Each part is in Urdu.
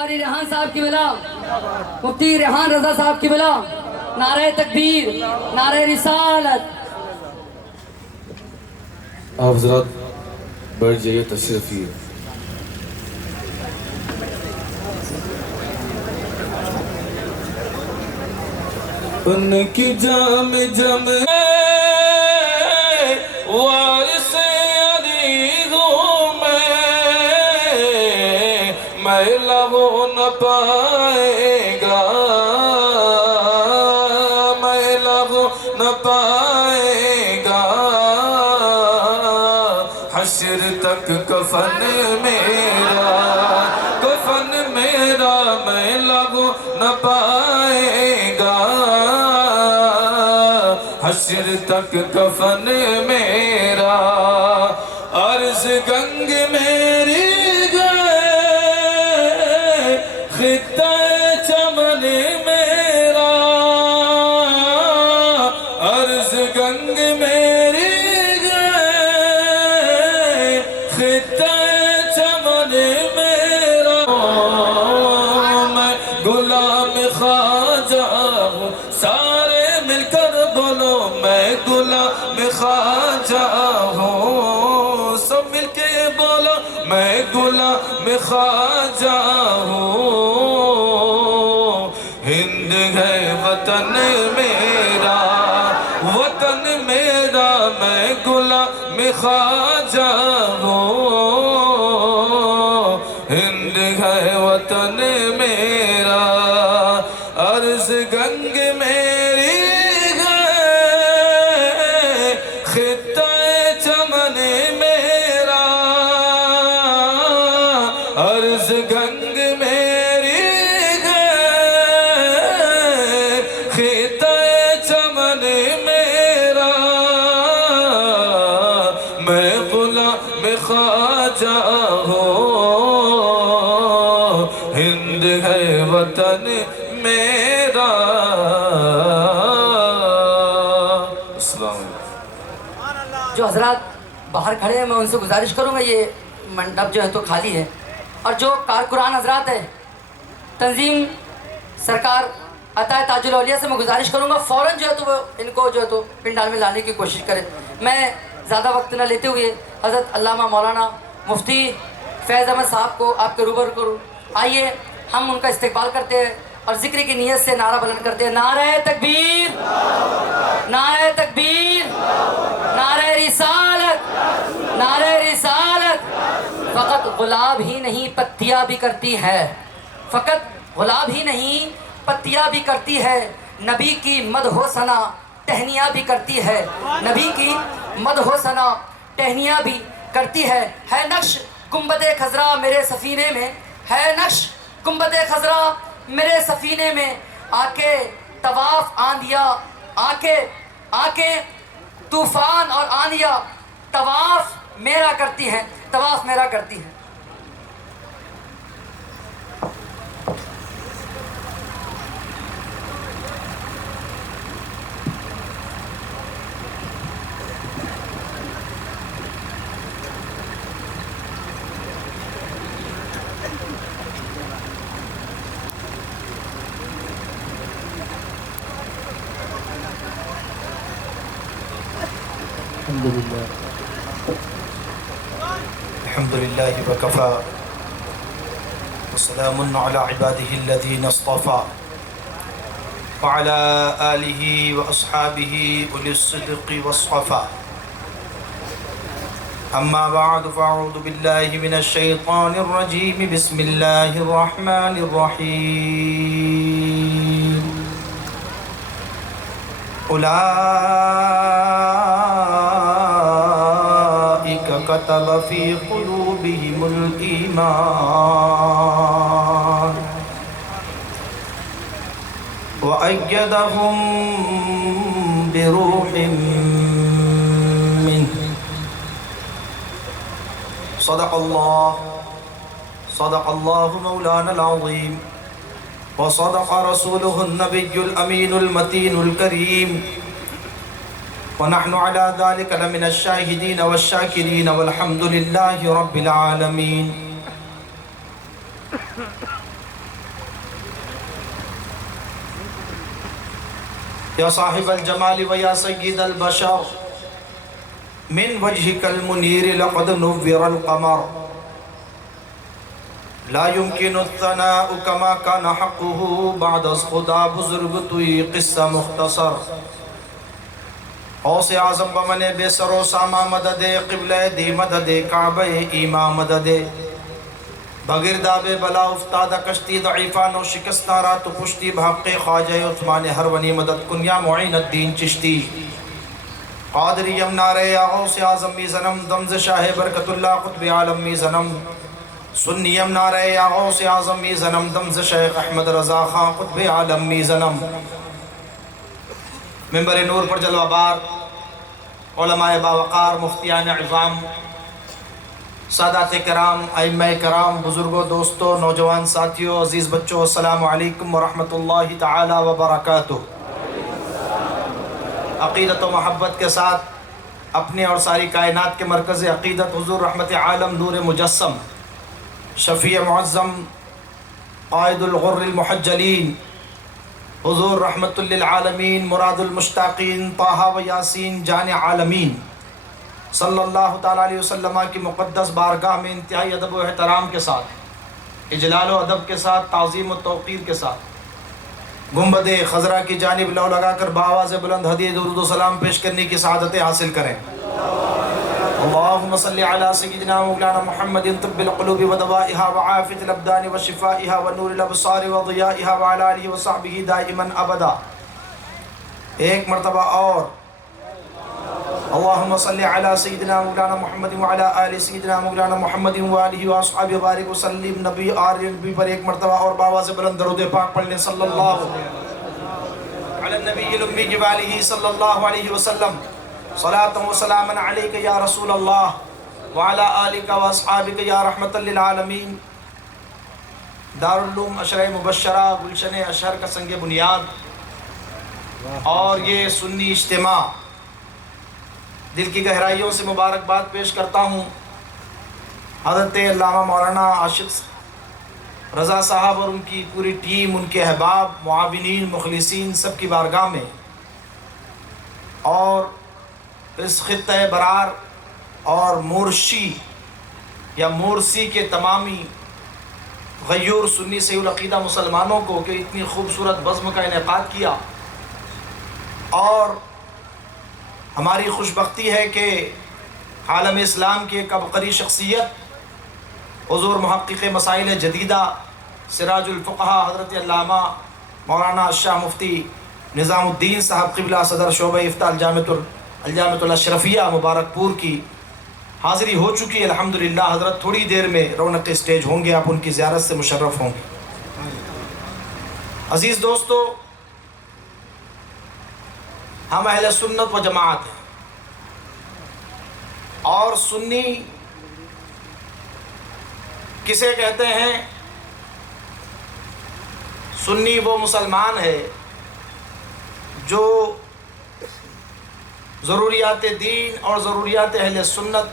قاری ریحان صاحب کی بلا، مفتی ریحان رضا صاحب کی بلا، نعرہ تکبیر، نعرہ رسالت۔ آپ حضرات بیٹھ جائیے، تشریف لیے۔ ان کی جام جم وارث علی ہوں میں لہو نہ پائے گا، میں لہو نہ پائے گا، حشر تک کفن میرا، کفن میرا میں لہو نہ پائے گا، حشر تک کفن میرا، عرض گنگ میری گئے، خطہ چمن میرا، عرض گنگ میری گئے، خطہ چمن میرا، میں غلام خواجہ ہوں، سارے مل کر بولو میں غلام خواجہ ہوں، سب مل کے بولو میں غلام خواجہ ہوں، ہند ہے وطن میرا، وطن میرا میں غلام خواجہ ہوں، ہند ہے وطن میرا، عرض گنگ میری گئے، خطہ چمن میرا، عرض گنگ میری گئے، خطہ چمن میرا، میں غلام خواجہ ہوں، ہند ہے وطن میرا۔ السلام علیکم۔ جو حضرات باہر کھڑے ہیں میں ان سے گزارش کروں گا، یہ منڈپ جو ہے تو خالی ہے، اور جو کارکنان حضرات ہیں تنظیم سرکار عطا تاج الاولیاء سے میں گزارش کروں گا فوراً جو ہے تو وہ ان کو جو ہے تو پنڈال میں لانے کی کوشش کریں۔ میں زیادہ وقت نہ لیتے ہوئے حضرت علامہ مولانا مفتی فیض احمد صاحب کو آپ کے روبرو کروں، آئیے ہم ان کا استقبال کرتے ہیں اور ذکر کی نیت سے نعرہ بلند کرتے ہیں، نعرہ تکبیر، نعرہ تکبیر، نعرہ رسالت، نعرہ رسالت۔ فقط گلاب ہی نہیں پتیاں بھی کرتی ہے، فقط گلاب ہی نہیں پتیاں بھی کرتی ہے، نبی کی مدح و ثنا ٹہنیاں بھی کرتی ہے، نبی کی مدح و ثنا ٹہنیاں بھی کرتی ہے نقش گنبد خضرا میرے سفینے میں، ہے نقش گنبد خضرا میرے سفینے میں، آ کے طواف آندیا، آ کے طوفان اور آندیا طواف میرا کرتی ہیں، طواف میرا کرتی ہیں۔ الحمد لله وكفى وسلام على عباده الذين اصطفى وعلى آله وأصحابه أولي الصدق والصفا، أما بعد فأعوذ بالله من الشيطان الرجيم، بسم الله الرحمن الرحيم، كتب في قلوبهم الإيمان وأيدهم بروح منه، صدق الله مولانا العظيم، وصدق رسوله النبي الأمين المتين الكريم، ونحن على ذلك لمن الشاهدين والشاكرين، والحمد لله رب العالمين۔ یا صاحب الجمال و یا سید البشر من وجهك المنیر لقد نور القمر لا يمكن الثناء كما كان حقه بعد از خدا بزرگ توی قصہ مختصر اوس اعظم بمن بے سر و ساما مدد قبلہ دی مدد کعبہ ایما مدد بگرداب بلا افتادہ کشتی ضعیفان و شکستہ رات و پشتی بحق خواجہ عثمان ہرونی مدد کنیا معین الدین چشتی قادری یمنا رے غوث اعظم می زنم دمز شاہ برکت اللہ قطب عالم می زنم سنی یمنا رے غوث اعظم می زنم دمز شیخ احمد رضا خان قطب عالم می زنم ممبر نور پر جلوہ بار علماء باوقار مفتیان عظام سادات کرام ائمہ کرام بزرگوں دوستوں نوجوان ساتھیوں عزیز بچوں السلام علیکم ورحمۃ اللہ تعالی وبرکاتہ۔ عقیدت و محبت کے ساتھ اپنے اور ساری کائنات کے مرکز عقیدت حضور رحمت عالم نور مجسم شفیع معظم قائد الغر المحجلین حضور رحمت للعالمین مراد المشتاقین طہ و یاسین جان عالمین صلی اللہ تعالیٰ علیہ وسلم کی مقدس بارگاہ میں انتہائی ادب و احترام کے ساتھ اجلال و ادب کے ساتھ تعظیم و توقیر کے ساتھ گنبد خضرا کی جانب لو لگا کر بآواز بلند ہدیہ درود و سلام پیش کرنے کی سعادتیں حاصل کریں۔ اللہم صلی علی سیدنا مولانا محمد طب القلوب و دوائها و عافیت الابدان و شفائها و نور الابصار و ضیائها و علی آلہ و صحبہ دائما ابدا۔ ایک مرتبہ اور اللہم صلی علی سیدنا مولانا محمد و علی آل سیدنا مولانا محمد و آلہ و اصحابہ بارک وسلم۔ نبی نبی پر ایک مرتبہ اور بآواز بلند درود پاک پڑھ لیں صلی اللہ علی النبی الامی و آلہ صلی اللہ علیہ وسلم۔ صلاة و سلاما علیک یا رسول اللہ وعلی آلک و اصحابک یا رحمت للعالمین۔ دارالعلوم اشرہ مبشرہ گلشن اشہر کا سنگ بنیاد اور یہ سنی اجتماع، دل کی گہرائیوں سے مبارکباد پیش کرتا ہوں حضرت علامہ مولانا عاشق رضا صاحب اور ان کی پوری ٹیم، ان کے احباب، معاونین، مخلصین سب کی بارگاہ میں، اور اس خطہ برار اور مورشی یا مورسی کے تمامی غیور سنی صحیح العقیدہ مسلمانوں کو کہ اتنی خوبصورت بزم کا انعقاد کیا، اور ہماری خوش بختی ہے کہ عالم اسلام کی ایک عبقری شخصیت حضور محقق مسائل جدیدہ سراج الفقہا حضرت علامہ مولانا شاہ مفتی نظام الدین صاحب قبلہ صدر شعبہ افتاء الجامعۃ الاشرفیہ مبارک پور کی حاضری ہو چکی ہے الحمدللہ۔ حضرت تھوڑی دیر میں رونق اسٹیج ہوں گے، آپ ان کی زیارت سے مشرف ہوں گے۔ عزیز دوستو، ہم اہل سنت و جماعت ہیں، اور سنی کسے کہتے ہیں؟ سنی وہ مسلمان ہے جو ضروریات دین اور ضروریات اہل سنت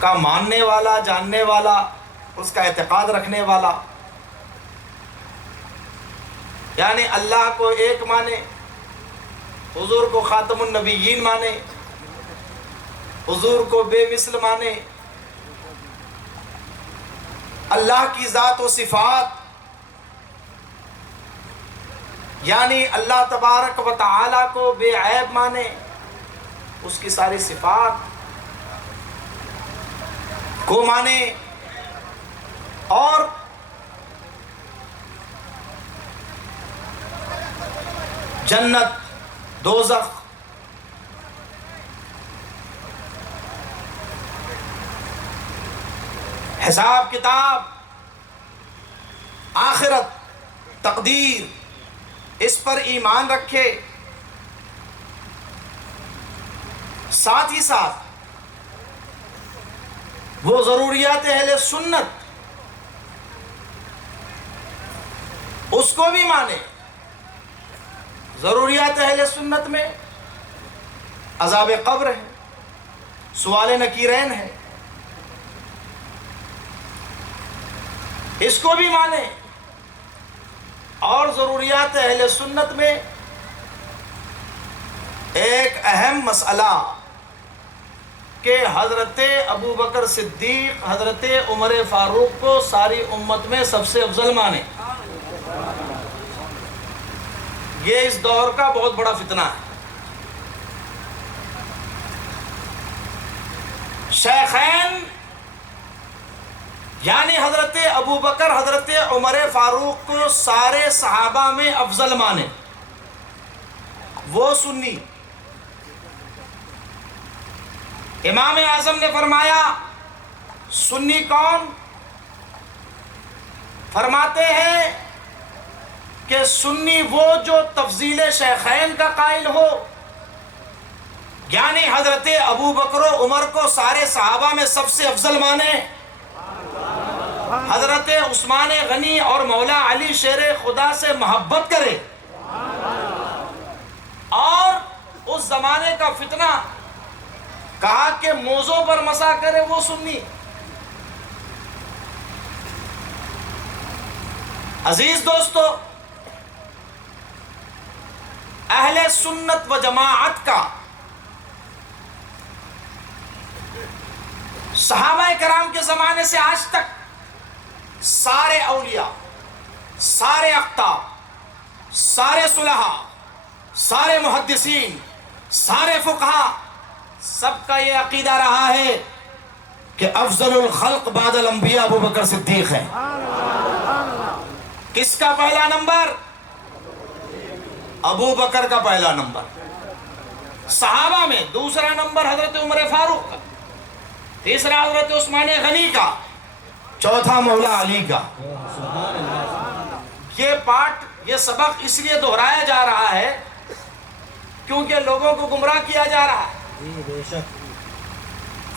کا ماننے والا، جاننے والا، اس کا اعتقاد رکھنے والا، یعنی اللہ کو ایک مانے، حضور کو خاتم النبیین مانے، حضور کو بے مثل مانے، اللہ کی ذات و صفات یعنی اللہ تبارک و تعالیٰ کو بے عیب مانے، اس کی ساری صفات کو مانے، اور جنت، دوزخ، حساب کتاب، آخرت، تقدیر، اس پر ایمان رکھے، ساتھ ہی ساتھ وہ ضروریات اہل سنت اس کو بھی مانے۔ ضروریات اہل سنت میں عذاب قبر ہے، سوال نکیرین ہے، اس کو بھی مانے۔ اور ضروریات اہل سنت میں ایک اہم مسئلہ کہ حضرت ابو بکر صدیق حضرت عمر فاروق کو ساری امت میں سب سے افضل مانے. یہ اس دور کا بہت بڑا فتنہ ہے. شیخین یعنی حضرت ابو بکر حضرت عمر فاروق کو سارے صحابہ میں افضل مانے، وہ سنی. امام اعظم نے فرمایا سنی کون؟ فرماتے ہیں کہ سنی وہ جو تفضیل شیخین کا قائل ہو، یعنی حضرت ابو بکر و عمر کو سارے صحابہ میں سب سے افضل مانے، حضرت عثمان غنی اور مولا علی شیر خدا سے محبت کرے، اور اس زمانے کا فتنہ کہا کہ موضوع پر مسا کرے، وہ سنی. عزیز دوستو، اہل سنت و جماعت کا صحابہ کرام کے زمانے سے آج تک سارے اولیاء، سارے اقطاب، سارے صلحاء، سارے محدثین، سارے فقہاء، سب کا یہ عقیدہ رہا ہے کہ افضل الخلق بعد الانبیاء ابو بکر صدیق ہے. کس کا پہلا نمبر؟ ابو بکر کا پہلا نمبر. صحابہ میں دوسرا نمبر حضرت عمر فاروق کا، تیسرا حضرت عثمان غنی کا، چوتھا مولا علی کا. یہ سبق اس لیے دہرایا جا رہا ہے کیونکہ لوگوں کو گمراہ کیا جا رہا ہے،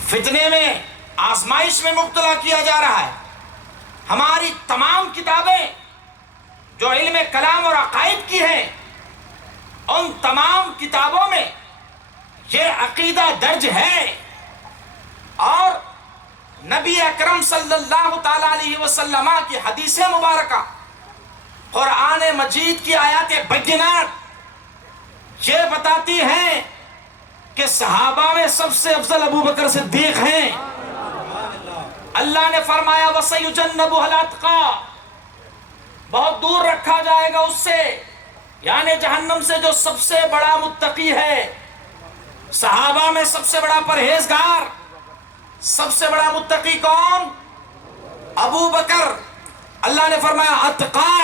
فتنے میں، آزمائش میں مبتلا کیا جا رہا ہے. ہماری تمام کتابیں جو علم کلام اور عقائد کی ہیں، ان تمام کتابوں میں یہ عقیدہ درج ہے، اور نبی اکرم صلی اللہ تعالی علیہ وسلم کی حدیث مبارکہ، قرآن مجید کی آیات بینات یہ بتاتی ہیں کہ صحابہ میں سب سے افضل ابو بکر صدیق ہیں. اللہ نے فرمایا وَسَيُجَنَّبُهَا الْأَتْقَى، بہت دور رکھا جائے گا اس سے، یعنی جہنم سے جو سب سے بڑا متقی ہے. صحابہ میں سب سے بڑا پرہیزگار، سب سے بڑا متقی کون؟ ابو بکر. اللہ نے فرمایا اتقا،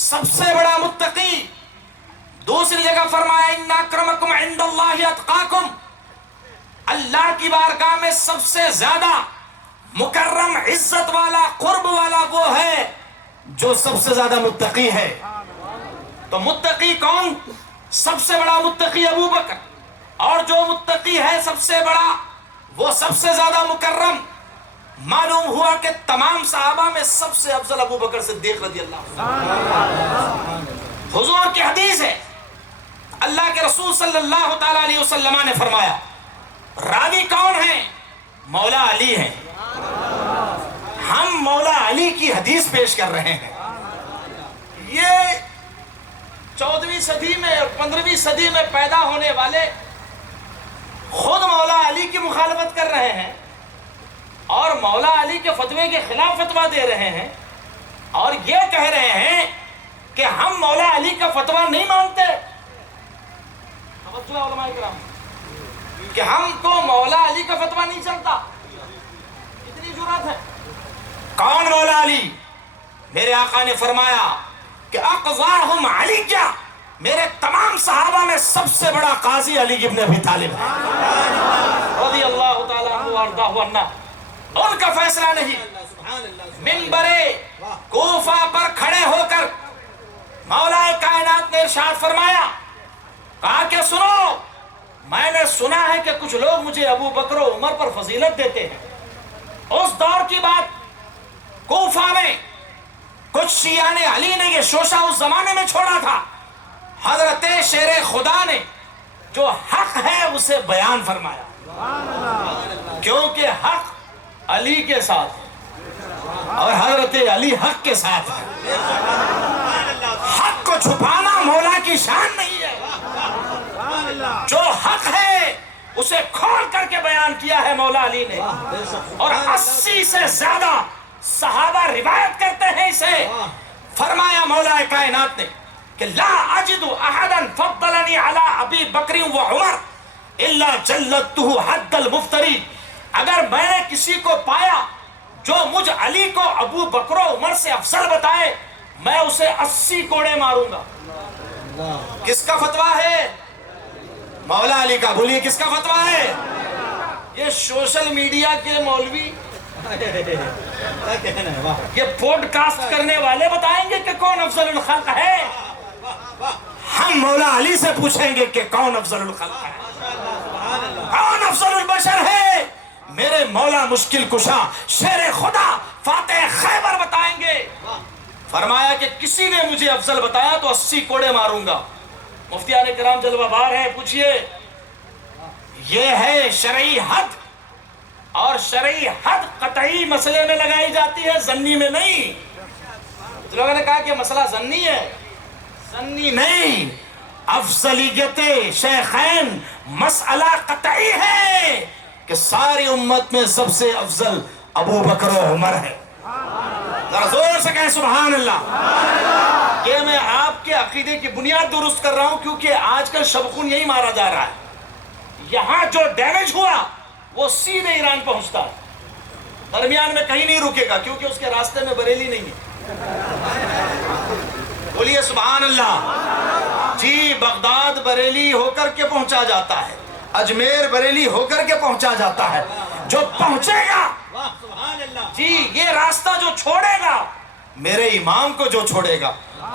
سب سے بڑا متقی. دوسری جگہ فرمایا ان اکرمکم عند اللہ اتقاکم، اللہ کی بارگاہ میں سب سے زیادہ مکرم، عزت والا، قرب والا وہ ہے جو سب سے زیادہ متقی ہے. تو متقی کون؟ سب سے بڑا متقی ابو بکر، اور جو متقی ہے سب سے بڑا، وہ سب سے زیادہ مکرم. معلوم ہوا کہ تمام صحابہ میں سب سے افضل ابو بکر صدیق رضی اللہ عنہ. حضور کی حدیث ہے، اللہ کے رسول صلی اللہ تعالی علیہ وسلم نے فرمایا، راوی کون ہیں؟ مولا علی ہیں. ہم مولا علی کی حدیث پیش کر رہے ہیں. یہ 14ویں صدی میں اور 15ویں صدی میں پیدا ہونے والے خود مولا علی کی مخالفت کر رہے ہیں، اور مولا علی کے فتوے کے خلاف فتویٰ دے رہے ہیں، اور یہ کہہ رہے ہیں کہ ہم مولا علی کا فتویٰ نہیں مانتے. علماء کرام کہ ہم کو مولا علی کا فتویٰ نہیں چلتا. کتنی جرات ہے. کون مولا علی؟ میرے آقا نے فرمایا کہ اقضاہم علی، کیا میرے تمام صحابہ میں سب سے بڑا قاضی علی ابن ابی طالب ہے رضی اللہ تعالیٰ عنہ وارضاہ عنہ. ان کا فیصلہ نہیں. منبر کوفہ پر کھڑے ہو کر مولا کائنات نے ارشاد فرمایا، کہا کہ سنو، میں نے سنا ہے کہ کچھ لوگ مجھے ابو بکر و عمر پر فضیلت دیتے ہیں. اس دور کی بات، کوفہ میں کچھ شیعان علی نے یہ شوشہ اس زمانے میں چھوڑا تھا. حضرت شیر خدا نے جو حق ہے اسے بیان فرمایا، کیونکہ حق علی کے ساتھ ہے اور حضرت علی حق کے ساتھ ہے. چھپانا مولا کی شان نہیں ہے. جو حق ہے اسے کھول کر کے بیان کیا ہے مولا علی نے. اور 80 سے زیادہ صحابہ روایت کرتے ہیں اسے. فرمایا مولا کائنات نے کہ لا اجد احدا فضلنی علی ابی بکر و عمر الا جلدته حد المفتری. اگر میں نے کسی کو پایا جو مجھ علی کو ابو بکر و عمر سے افضل بتائے میں اسے 80 کوڑے ماروں گا. کس کا فتویٰ ہے؟ مولا علی کا. بولیے کس کا فتویٰ ہے؟ یہ سوشل میڈیا کے مولوی یہ پوڈ کاسٹ کرنے والے بتائیں گے کہ کون افضل الخلق ہے. ہم مولا علی سے پوچھیں گے کہ کون افضل الخلق ہے, کون افضل البشر ہے. میرے مولا مشکل کشا شیر خدا فاتح خیبر بتائیں گے. فرمایا کہ کسی نے مجھے افضل بتایا تو 80 کوڑے ماروں گا. مفتیان کرام جلوہ بار ہیں, پوچھئے یہ ہے شرعی حد, اور شرعی حد قطعی مسئلے میں لگائی جاتی ہے, ظنی میں نہیں. تو لوگوں نے کہا کہ مسئلہ ظنی ہے. ظنی نہیں, افضلیت شیخین مسئلہ قطعی ہے کہ ساری امت میں سب سے افضل ابو بکر و عمر ہے. ذرا زور سے کہیں سبحان اللہ. کہ میں آپ کے عقیدے کی بنیاد درست کر رہا ہوں کیونکہ آج کل شبخون یہی مارا جا رہا ہے. یہاں جو ڈیمیج ہوا وہ سیدھے ایران پہنچتا ہے, درمیان میں کہیں نہیں رکے گا کیونکہ اس کے راستے میں بریلی نہیں ہے. بولیے سبحان اللہ. جی بغداد بریلی ہو کر کے پہنچا جاتا ہے, اجمیر بریلی ہو کر کے پہنچا جاتا ہے. جو پہنچے گا جی یہ راستہ جو چھوڑے گا, میرے امام کو جو چھوڑے گا,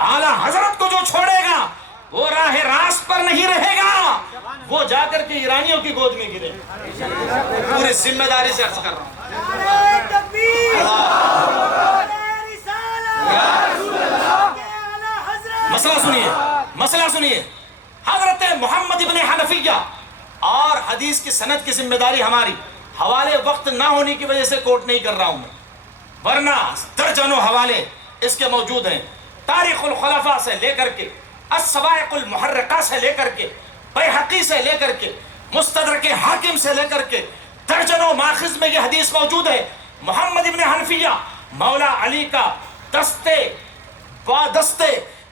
اعلیٰ حضرت کو جو چھوڑے گا, وہ راہ راست پر نہیں رہے گا, وہ جا کر کے ایرانیوں کی گود میں گرے. پوری ذمہ داری سے عرض کر رہا ہوں. مسئلہ سنیے, مسئلہ سنیے. حضرت محمد ابن حنفیہ اور حدیث کی سند کی ذمہ داری ہماری. حوالے وقت نہ ہونے کی وجہ سے کوٹ نہیں کر رہا ہوں میں, ورنہ درجنوں حوالے اس کے موجود ہیں. تاریخ الخلفاء سے لے کر کے, السوائق المحرقہ سے لے کر کے, بیہقی سے لے کر کے, مستدرک حاکم سے لے کر کے درجنوں ماخذ میں یہ حدیث موجود ہے. محمد ابن حنفیہ مولا علی کا دستے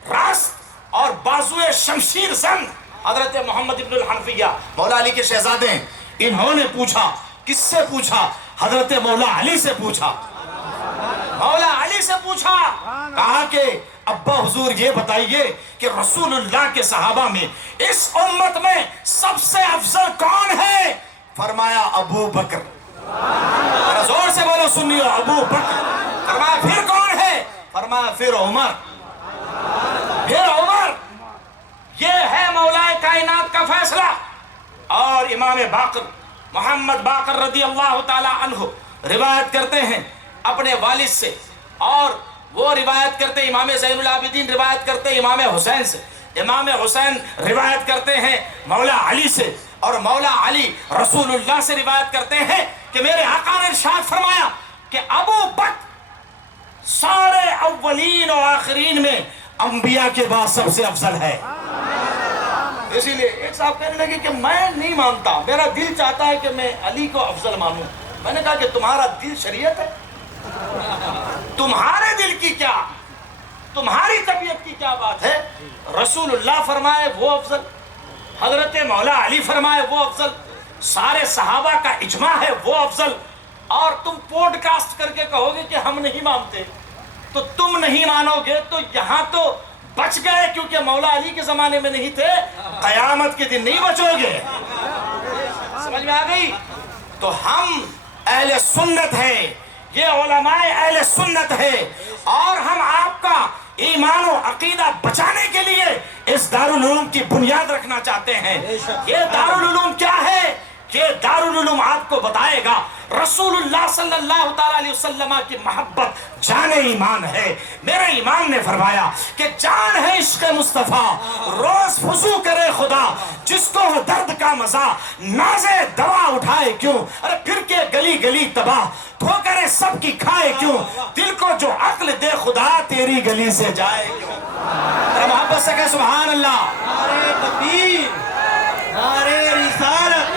راست اور بازوئے شمشیر زن حضرت محمد ابن الحنفیہ مولا علی کے شہزادے ہیں. انہوں نے پوچھا, کس سے پوچھا؟ حضرت مولا علی سے پوچھا. مولا علی سے پوچھا, کہا کہ ابا حضور یہ بتائیے کہ رسول اللہ کے صحابہ میں اس امت میں سب سے افضل کون ہے؟ فرمایا ابو بکر. زور سے بولو سنیو, ابو بکر. فرمایا پھر کون ہے؟ فرمایا پھر عمر. پھر عمر. یہ ہے مولا کائنات کا فیصلہ. اور امام باقر محمد باقر رضی اللہ تعالی عنہ روایت کرتے ہیں اپنے والد سے, اور وہ روایت کرتے امام زین العابدین روایت کرتے امام حسین سے, امام حسین روایت کرتے ہیں مولا علی سے, اور مولا علی رسول اللہ سے روایت کرتے ہیں کہ میرے آقا نے ارشاد فرمایا کہ ابو بکر سارے اولین و آخرین میں انبیاء کے بعد سب سے افضل ہے. اسی لیے ایک صاحب کہنے لگے کہ میں نہیں مانتا, میرا دل چاہتا ہے کہ میں علی کو افضل مانوں. میں نے کہا کہ تمہارا دل شریعت ہے, تمہارے دل کی کیا, تمہاری طبیعت کی کیا بات ہے؟ رسول اللہ فرمائے وہ افضل, حضرت مولا علی فرمائے وہ افضل, سارے صحابہ کا اجماع ہے وہ افضل, اور تم پوڈ کاسٹ کر کے کہو گے کہ ہم نہیں مانتے. تو تم نہیں مانو گے تو یہاں تو بچ گئے کیونکہ مولا علی کے زمانے میں نہیں تھے, قیامت کے دن نہیں بچو گے. سمجھ میں آ گئی؟ تو ہم اہل سنت ہیں, یہ علماء اہل سنت ہے, اور ہم آپ کا ایمان و عقیدہ بچانے کے لیے اس دارالعلوم کی بنیاد رکھنا چاہتے ہیں. یہ دارالعلوم کیا ہے؟ کہ دارالعلوم آپ کو بتائے گا رسول اللہ صلی اللہ تعالی علیہ وسلم کی محبت جان ایمان ہے. میرے امام نے فرمایا کہ جان ہے عشق مصطفیٰ, روز وضو کرے خدا, جس کو ہو درد کا مزہ نازے دوا اٹھائے کیوں, ارے پھر کے گلی گلی تباہ ٹھوکرے سب کی کھائے کیوں, دل کو جو عقل دے خدا تیری گلی سے جائے کیوں. محبت بچ سکے سبحان اللہ. نعرے تکبیر، نعرے رسالت.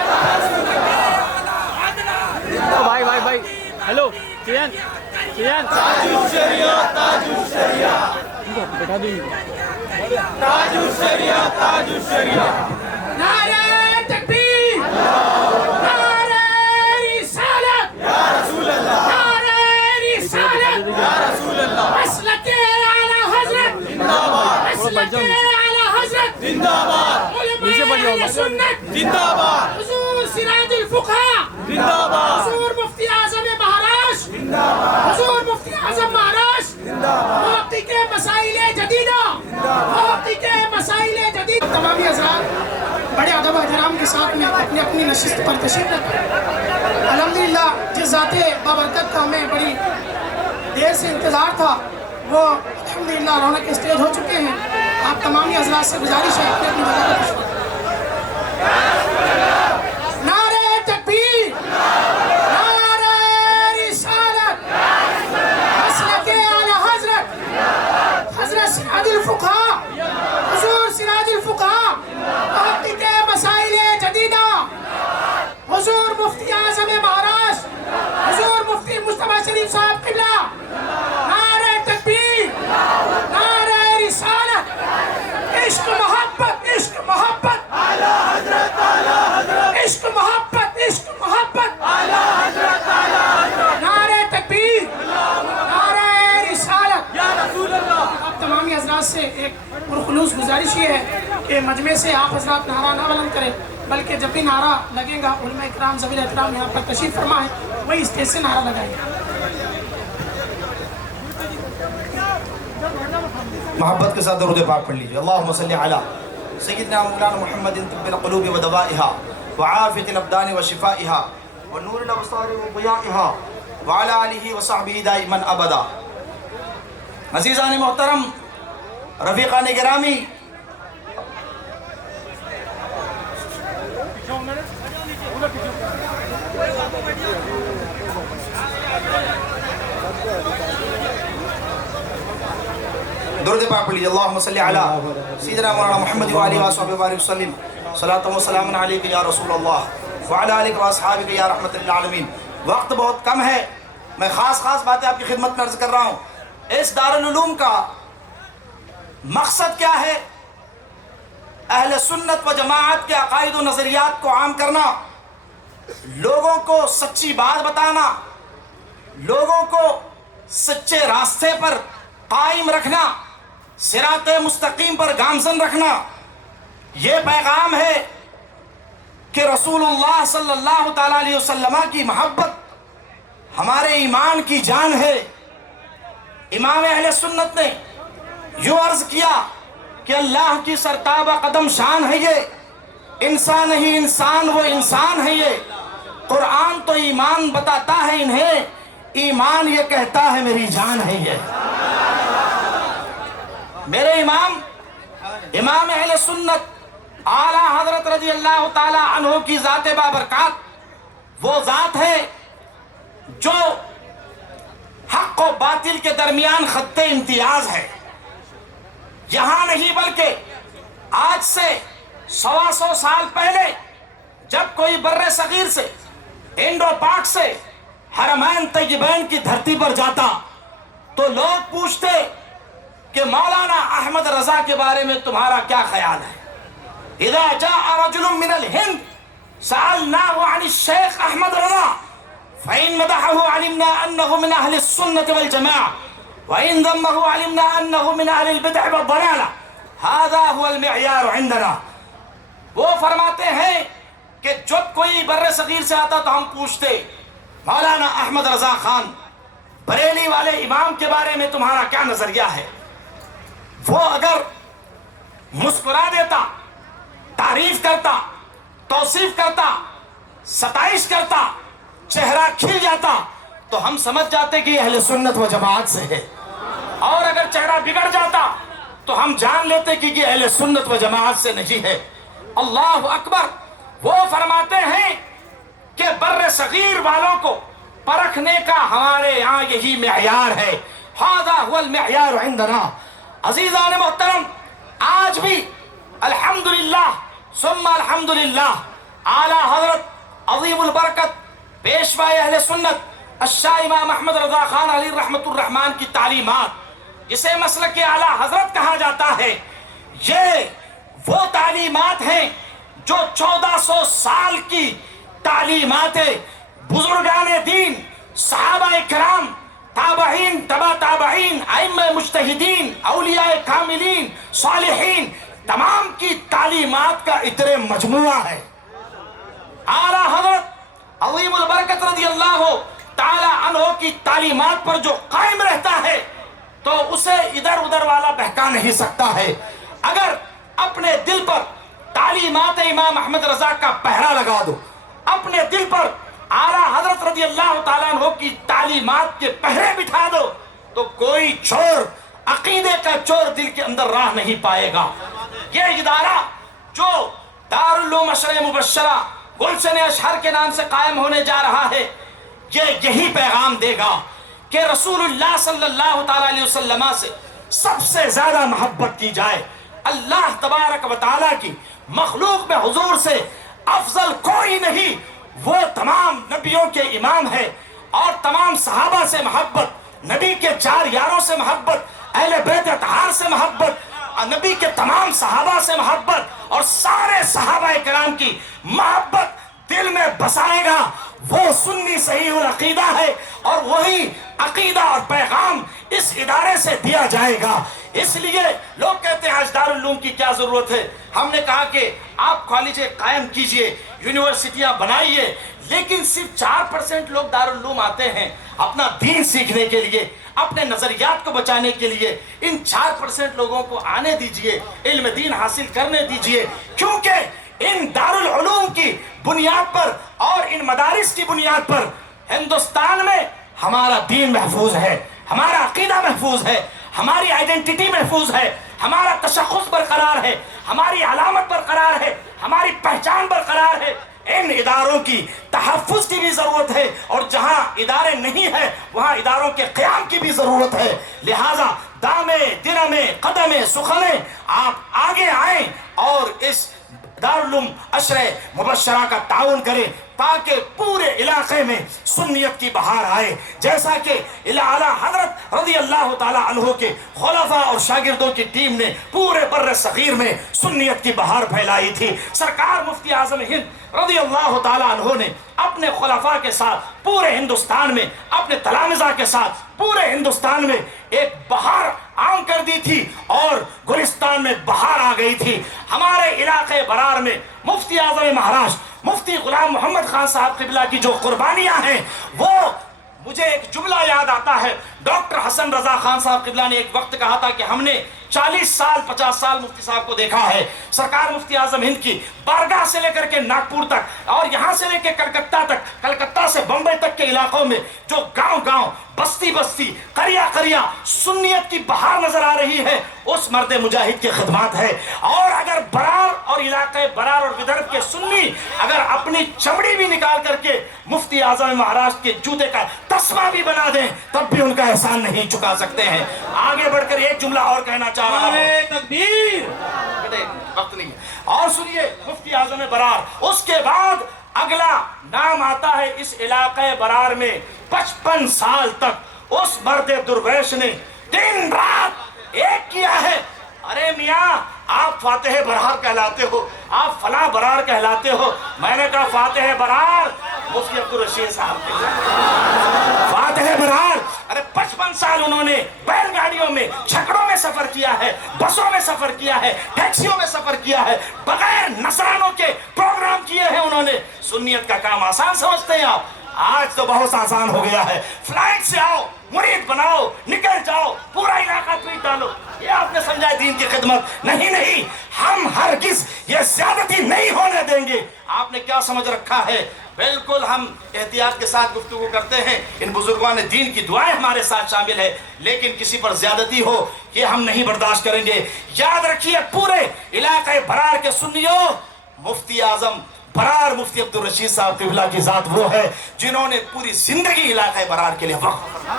بھائی ہیلو چین تاج الشریعہ، تاج الشریعہ، بیٹھا دیں تاج الشریعہ، تاج الشریعہ. نعرہ تکبیر، نعرہ رسالت، یا رسول اللہ، نعرہ رسالت، یا رسول اللہ. مسلک اعلی حضرت، زندہ باد، مسلک اعلی حضرت، زندہ باد، علماء اہل سنت، زندہ باد، حضور سراج الفقہا، زندہ باد، حضور مفتی اعظم مہاراشٹر، زندہ باد، حضور مفتی اعظم مہاراشٹر، زندہ باد. محقق مسائل جدیدہ، محقق مسائل جدید. تمامی حضرات بڑے ادب و احترام کے ساتھ میں اپنی اپنی نشست پر تشریف رکھیں. الحمدللہ جس ذات بابرکت کا ہمیں بڑی دیر سے انتظار تھا وہ الحمدللہ رونق اسٹیج ہو چکے ہیں. آپ تمامی حضرات سے گزارش ہے اپنی اپنی جگہ پر تشریف رکھیں. نعرہ تکبیر، نعرہ رسالت، مسلک اعلی حضرت، حضرت سراج الفقہا، حضور سراج الفقہا، محقق مسائل جدیدہ، حضور مفتی اعظم مہاراشٹر، حضور مفتی مصطفیٰ شریف صاحب قبلہ. نعرہ تکبیر، نعرہ رسالت. عشق محبت، عشق محبت، اعلیٰ حضرت، اعلیٰ حضرت، عشق محبت، عشق محبت. اعلیٰ حضرت، اعلیٰ حضرت. نعرہ تکبیر، نعرہ رسالت. یا رسول اللہ. آپ تمامی حضرات سے ایک پرخلوص گزارش یہ ہے کہ مجمع سے آپ حضرات نعرہ نہ بلند کریں، بلکہ جب بھی نعرہ لگے گا علماء اکرام ذوی الاحترام یہاں پر تشریف فرما ہے وہی اسٹیج سے نعرہ لگائیں گے. محبت کے ساتھ درود پاک پڑھ لیجیے. اللہم صلی علی سیدنا مولانا محمد طب القلوب و دوائها وعافیت الابدان و شفائها ونور الابصار و ضیائها وعلی آلہ و صحبہ دائما ابدا. عزیزان محترم، رفیقان گرامی، درود پاک پڑھ لیجیے. اللہم صلی علی سیدنا مولانا محمد وآلہ وصحبہ وبارک وسلم. صلاۃ و سلام علیک یا رسول اللہ وعلی آلک و اصحابک یا رحمت للعالمین. وقت بہت کم ہے، میں خاص باتیں آپ کی خدمت میں عرض کر رہا ہوں. اس دارالعلوم کا مقصد کیا ہے؟ اہل سنت و جماعت کے عقائد و نظریات کو عام کرنا، لوگوں کو سچی بات بتانا، لوگوں کو سچے راستے پر قائم رکھنا، صراط مستقیم پر گامزن رکھنا. یہ پیغام ہے کہ رسول اللہ صلی اللہ تعالیٰ علیہ وسلم کی محبت ہمارے ایمان کی جان ہے. امام اہل سنت نے یوں عرض کیا کہ اللہ کی سرتابہ قدم شان ہے یہ، انسان نہیں انسان وہ انسان ہے یہ. قرآن تو ایمان بتاتا ہے انہیں، ایمان یہ کہتا ہے میری جان ہے یہ. میرے امام اہل سنت اعلیٰ حضرت رضی اللہ تعالی عنہ کی ذات بابرکات وہ ذات ہے جو حق و باطل کے درمیان خط امتیاز ہے. یہاں نہیں بلکہ آج سے 125 سال پہلے جب کوئی بر صغیر سے، انڈو پاک سے حرمین طیبین کی دھرتی پر جاتا تو لوگ پوچھتے کہ مولانا احمد رضا کے بارے میں تمہارا کیا خیال ہے؟ اذا جاء رجل من الهند سألناه عن الشيخ احمد رضا فإن مدحه علمنا أنه من أهل السنة والجماعة وإن ذمه علمنا أنه من أهل البدع والضلالة. هذا هو المعيار عندنا. وہ فرماتے ہیں کہ جب کوئی بر صغیر سے آتا تو ہم پوچھتے مولانا احمد رضا خان بریلی والے امام کے بارے میں تمہارا کیا نظریہ ہے؟ وہ اگر مسکرا دیتا، تعریف کرتا، توصیف کرتا، ستائش کرتا، چہرہ کھل جاتا تو ہم سمجھ جاتے کہ یہ اہل سنت و جماعت سے ہے. اور اگر چہرہ بگڑ جاتا تو ہم جان لیتے کہ یہ اہل سنت و جماعت سے نہیں ہے. اللہ اکبر. وہ فرماتے ہیں کہ بر صغیر والوں کو پرکھنے کا ہمارے یہاں یہی معیار ہے. ھذا ھو المعیار عندنا. عزیزان محترم، آج بھی الحمدللہ ثم الحمدللہ اعلیٰ حضرت عظیم البرکت پیشوائے اہل سنت الشاہ امام احمد رضا خان علی رحمت الرحمن کی تعلیمات، جسے مسلک اعلیٰ حضرت کہا جاتا ہے، یہ وہ تعلیمات ہیں جو 1400 سال کی تعلیمات بزرگان دین، صحابہ کرام، تابعین، تبع تابعین، ائمہ مجتہدین، اولیاء کاملین، صالحین، تمام کی تعلیمات کا اتنے مجموعہ ہے۔ اعلیٰ حضرت عظیم البرکت رضی اللہ تعالی عنہ کی تعلیمات پر جو قائم رہتا ہے تو اسے ادھر ادھر والا بہکا نہیں سکتا ہے۔ اگر اپنے دل پر تعلیمات امام احمد رضا کا پہرا لگا دو، اپنے دل پر اعلیٰ حضرت رضی اللہ تعالیٰ عنہ کی تعلیمات کے پہرے بٹھا دو تو کوئی چور، عقیدے کا چور دل کے اندر راہ نہیں پائے گا۔ یہ ادارہ جو دارالعلوم اشر مبشرہ گلشن اشہر کے نام سے قائم ہونے جا رہا ہے، یہ یہی پیغام دے گا کہ رسول اللہ صلی اللہ تعالیٰ علیہ وسلم سے سب سے زیادہ محبت کی جائے۔ اللہ تبارک و تعالیٰ کی مخلوق میں حضور سے افضل کوئی نہیں، وہ تمام نبیوں کے امام ہے، اور تمام صحابہ سے محبت، نبی کے 4 یاروں سے محبت، اہل بیت اطہار سے محبت، نبی کے تمام صحابہ سے محبت، اور سارے صحابہ کرام کی محبت دل میں بسائے گا، وہ سنی صحیح العقیدہ ہے، اور وہی عقیدہ اور پیغام اس ادارے سے دیا جائے گا۔ اس لیے لوگ کہتے ہیں آج دارالعلوم کی کیا ضرورت ہے؟ ہم نے کہا کہ آپ کالجیں قائم کیجئے، یونیورسٹیاں بنائیے، لیکن صرف 4% لوگ دارالعلوم آتے ہیں اپنا دین سیکھنے کے لیے، اپنے نظریات کو بچانے کے لیے۔ ان 4% لوگوں کو آنے دیجئے، علم دین حاصل کرنے دیجئے، کیونکہ ان دارالعلوم کی بنیاد پر اور ان مدارس کی بنیاد پر ہندوستان میں ہمارا دین محفوظ ہے، ہمارا عقیدہ محفوظ ہے، ہماری آئیڈینٹی محفوظ ہے، ہمارا تشخص برقرار ہے، ہماری علامت برقرار ہے، ہماری پہچان برقرار ہے۔ ان اداروں کی تحفظ کی بھی ضرورت ہے، اور جہاں ادارے نہیں ہیں وہاں اداروں کے قیام کی بھی ضرورت ہے۔ لہٰذا دامے دنمے قدمے سخنے آپ آگے آئیں اور اس دارالعلوم اشر مبشرہ کا تعاون کریں تاکہ پورے علاقے میں سنیت کی بہار آئے، جیسا کہ اعلیٰ حضرت رضی اللہ تعالیٰ عنہ کے خلفاء اور شاگردوں کی ٹیم نے پورے بر صغیر میں سنیت کی بہار پھیلائی تھی۔ سرکار مفتی اعظم ہند رضی اللہ تعالیٰ عنہ نے اپنے خلفاء کے ساتھ پورے ہندوستان میں، اپنے تلامذہ کے ساتھ پورے ہندوستان میں ایک بہار عام کر دی تھی، اور گلستان میں بہار آ گئی تھی۔ ہمارے علاقے برار میں مفتی اعظم مہاراشٹر مفتی غلام محمد خان صاحب قبلہ کی جو قربانیاں ہیں، وہ مجھے ایک جملہ یاد آتا ہے۔ ڈاکٹر حسن رضا خان صاحب قبلہ نے ایک وقت کہا تھا کہ ہم نے 40 سال 50 سال مفتی صاحب کو دیکھا ہے۔ سرکار مفتی اعظم ہند کی بارگاہ سے لے کر کے ناگپور تک، اور یہاں سے لے کے کلکتہ تک، کلکتہ سے بمبئی تک کے علاقوں میں جو گاؤں گاؤں، بستی بستی، قریہ قریہ سنیت کی بہار نظر آ رہی ہے، اس مرد مجاہد کی خدمات ہے۔ اور اگر برار اور علاقے برار اور ودربھ کے سنی اگر اپنی چمڑی بھی نکال کر کے مفتی اعظم مہاراشٹر کے جوتے کا تسمہ بھی بنا دیں تب بھی ان کا احسان نہیں چکا سکتے ہیں۔ آگے بڑھ کر ایک جملہ اور کہنا چاہ رہا ہوں، تکبیر، وقت نہیں ہے، اور سنیے مفتی اعظم برار۔ اس کے بعد اگلا نام آتا ہے اس علاقے برار میں 55 سال تک اس مرد درویش نے دن رات ایک کیا ہے۔ ارے میاں آپ فاتح برار کہلاتے ہو، آپ فلاں برار کہلاتے ہو۔ میں نے کہا فاتح برار مفتی عبدالرشید صاحب کے فاتح برار۔ ارے 55 سال انہوں نے بیل گاڑیوں میں، چھکڑوں میں سفر کیا ہے، بسوں میں سفر کیا ہے، ٹیکسیوں میں سفر کیا ہے، بغیر نصرانوں کے پروگرام کیے ہیں انہوں نے۔ سنیت کا کام آسان سمجھتے ہیں آپ؟ آج تو بہت آسان ہو گیا ہے۔ فلائٹ سے آؤ، مرید بناؤ، نکل جاؤ، پورا علاقہ پیٹ ڈالو۔ یہ آپ نے سمجھا دین کی خدمت؟ نہیں نہیں، ہم ہرگز یہ زیادتی نہیں ہونے دیں گے۔ آپ نے کیا سمجھ رکھا ہے؟ بالکل ہم احتیاط کے ساتھ گفتگو کرتے ہیں، ان بزرگان دین کی دعائیں ہمارے ساتھ شامل ہے، لیکن کسی پر زیادتی ہو یہ ہم نہیں برداشت کریں گے۔ یاد رکھیے پورے علاقے برار کے سنیوں، مفتی اعظم برار مفتی عبدالرشید صاحب قبلہ کی ذات وہ ہے جنہوں نے پوری زندگی علاقہ برار کے لیے وقف۔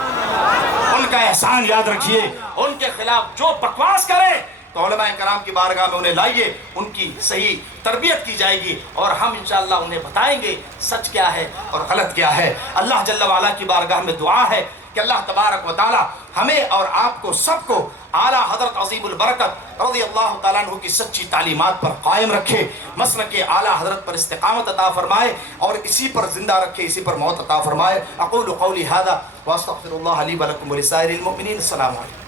ان کا احسان یاد رکھیے، ان کے خلاف جو بکواس کرے تو علماء کرام کی بارگاہ میں انہیں لائیے، ان کی صحیح تربیت کی جائے گی اور ہم انشاءاللہ انہیں بتائیں گے سچ کیا ہے اور غلط کیا ہے۔ اللہ جل وعلا کی بارگاہ میں دعا ہے کہ اللہ تبارک و تعالی ہمیں اور آپ کو سب کو اعلیٰ حضرت عظیم البرکت رضی اللہ تعالیٰ عنہ کی سچی تعلیمات پر قائم رکھے، مسلک اعلیٰ حضرت پر استقامت عطا فرمائے اور اسی پر زندہ رکھے، اسی پر موت عطا فرمائے۔ اقول قولی ھذا واستغفر اللہ لی ولکم ولسائر المؤمنین۔ السلام علیکم۔